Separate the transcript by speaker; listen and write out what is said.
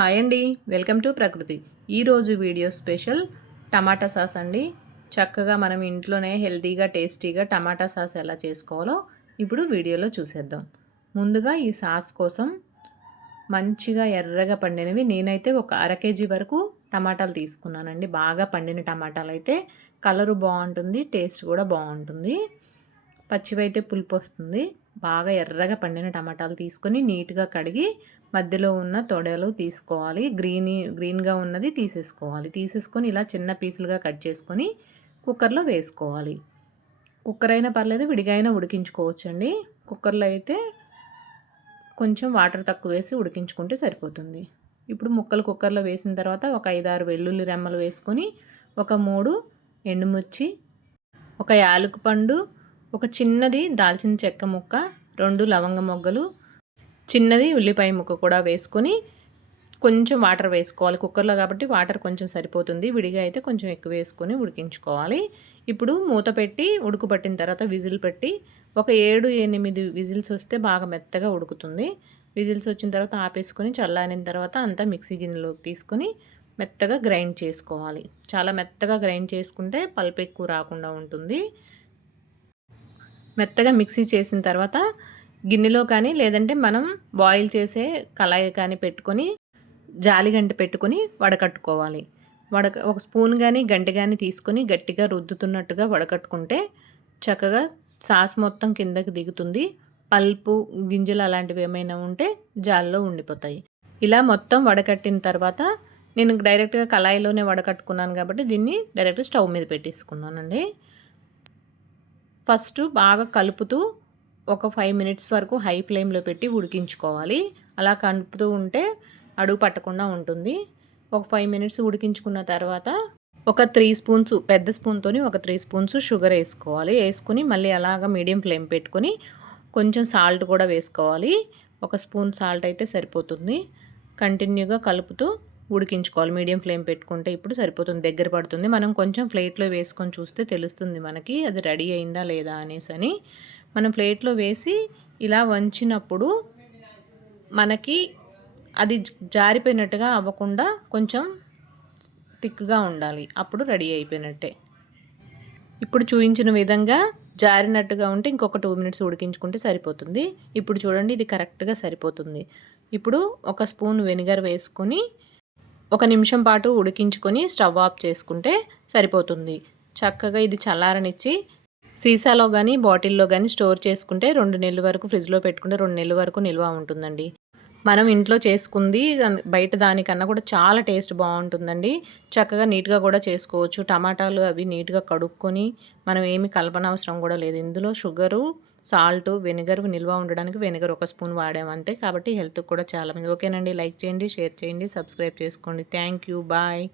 Speaker 1: Hi అండి. Welcome to ప్రకృతి. ఈరోజు వీడియో స్పెషల్ టమాటా సాస్ అండి. చక్కగా మనం ఇంట్లోనే హెల్తీగా టేస్టీగా టమాటా సాస్ ఎలా చేసుకోవాలో ఇప్పుడు వీడియోలో చూసేద్దాం. ముందుగా ఈ సాస్ కోసం మంచిగా ఎర్రగా పండినవి నేనైతే ఒక అర కేజీ వరకు టమాటాలు తీసుకున్నానండి. బాగా పండిన టమాటాలు అయితే కలరు బాగుంటుంది టేస్ట్ కూడా బాగుంటుంది. పచ్చివైతే పులుపు వస్తుంది. బాగా ఎర్రగా పండిన టమాటాలు తీసుకొని నీట్గా కడిగి మధ్యలో ఉన్న తొడలు తీసుకోవాలి. గ్రీన్ గ్రీన్గా ఉన్నది తీసేసుకోవాలి. తీసేసుకొని ఇలా చిన్న పీసులుగా కట్ చేసుకొని కుక్కర్లో వేసుకోవాలి. కుక్కర్ అయినా పర్లేదు విడిగా అయినా ఉడికించుకోవచ్చండి. కుక్కర్లో అయితే కొంచెం వాటర్ తక్కువ వేసి ఉడికించుకుంటే సరిపోతుంది. ఇప్పుడు ముక్కలు కుక్కర్లో వేసిన తర్వాత ఒక ఐదారు వెల్లుల్లి రెమ్మలు వేసుకొని ఒక మూడు ఎండుమిర్చి ఒక యాలక పండు ఒక చిన్నది దాల్చిన చెక్క ముక్క రెండు లవంగ మొగ్గలు చిన్నది ఉల్లిపాయ ముక్క కూడా వేసుకొని కొంచెం వాటర్ వేసుకోవాలి. కుక్కర్లో కాబట్టి వాటర్ కొంచెం సరిపోతుంది. విడిగా అయితే కొంచెం ఎక్కువ వేసుకొని ఉడికించుకోవాలి. ఇప్పుడు మూత పెట్టి ఉడుకుపట్టిన తర్వాత విజిల్ పెట్టి ఒక ఏడు ఎనిమిది విజిల్స్ వస్తే బాగా మెత్తగా ఉడుకుతుంది. విజిల్స్ వచ్చిన తర్వాత ఆపేసుకొని చల్లారిన తర్వాత అంతా మిక్సీ గిన్నెలోకి తీసుకొని మెత్తగా గ్రైండ్ చేసుకోవాలి. చాలా మెత్తగా గ్రైండ్ చేసుకుంటే పల్పు ఎక్కువ రాకుండా ఉంటుంది. మెత్తగా మిక్సీ చేసిన తర్వాత గిన్నెలో కానీ లేదంటే మనం బాయిల్ చేసే కళాయి కానీ పెట్టుకొని జాలిగంట పెట్టుకొని వడకట్టుకోవాలి. వడక ఒక స్పూన్ కానీ గంట కానీ తీసుకొని గట్టిగా రుద్దుతున్నట్టుగా వడకట్టుకుంటే చక్కగా సాస్ మొత్తం కిందకి దిగుతుంది. పల్పు గింజలు అలాంటివి ఏమైనా ఉంటే జాల్లో ఉండిపోతాయి. ఇలా మొత్తం వడకట్టిన తర్వాత నేను డైరెక్ట్గా కళాయిలోనే వడకట్టుకున్నాను కాబట్టి దీన్ని డైరెక్ట్ స్టవ్ మీద పెట్టేసుకున్నానండి. ఫస్ట్ బాగా కలుపుతూ ఒక ఫైవ్ మినిట్స్ వరకు హై ఫ్లేమ్లో పెట్టి ఉడికించుకోవాలి. అలా కలుపుతూ ఉంటే అడుగు పట్టకుండా ఉంటుంది. ఒక ఫైవ్ మినిట్స్ ఉడికించుకున్న తర్వాత ఒక త్రీ స్పూన్స్ పెద్ద స్పూన్తోని ఒక త్రీ స్పూన్స్ షుగర్ వేసుకోవాలి. వేసుకుని మళ్ళీ అలాగ మీడియం ఫ్లేమ్ పెట్టుకొని కొంచెం సాల్ట్ కూడా వేసుకోవాలి. ఒక స్పూన్ సాల్ట్ అయితే సరిపోతుంది. కంటిన్యూగా కలుపుతూ ఉడికించుకోవాలి. మీడియం ఫ్లేమ్ పెట్టుకుంటే ఇప్పుడు సరిపోతుంది. దగ్గర పడుతుంది. మనం కొంచెం ప్లేట్లో వేసుకొని చూస్తే తెలుస్తుంది మనకి అది రెడీ అయిందా లేదా అనేసి అని. మనం ప్లేట్లో వేసి ఇలా వంచినప్పుడు మనకి అది జారిపోయినట్టుగా అవ్వకుండా కొంచెం థిక్గా ఉండాలి. అప్పుడు రెడీ అయిపోయినట్టే. ఇప్పుడు చూపించిన విధంగా జారినట్టుగా ఉంటే ఇంకొక టూ మినిట్స్ ఉడికించుకుంటే సరిపోతుంది. ఇప్పుడు చూడండి ఇది కరెక్ట్గా సరిపోతుంది. ఇప్పుడు ఒక స్పూన్ వెనిగర్ వేసుకొని ఒక నిమిషం పాటు ఉడికించుకొని స్టవ్ ఆఫ్ చేసుకుంటే సరిపోతుంది. చక్కగా ఇది చల్లారనిచ్చి సీసాలో కానీ బాటిల్లో కానీ స్టోర్ చేసుకుంటే రెండు నెలల వరకు ఫ్రిడ్జ్లో పెట్టుకుంటే రెండు నెలల వరకు నిల్వ ఉంటుందండి. మనం ఇంట్లో చేసుకుంది బయట దానికన్నా కూడా చాలా టేస్ట్ బాగుంటుందండి. చక్కగా నీట్గా కూడా చేసుకోవచ్చు. టమాటాలు అవి నీట్గా కడుక్కొని మనం ఏమి కలపనవసరం కూడా లేదు. ఇందులో షుగరు సాల్ట్ వెనిగర్ నిల్వ ఉండడానికి వెనిగర్ ఒక స్పూన్ వాడామంతే. కాబట్టి హెల్త్కి కూడా చాలా మంది ఓకేనండి. లైక్ చేయండి షేర్ చేయండి సబ్స్క్రైబ్ చేసుకోండి. Thank you. బాయ్.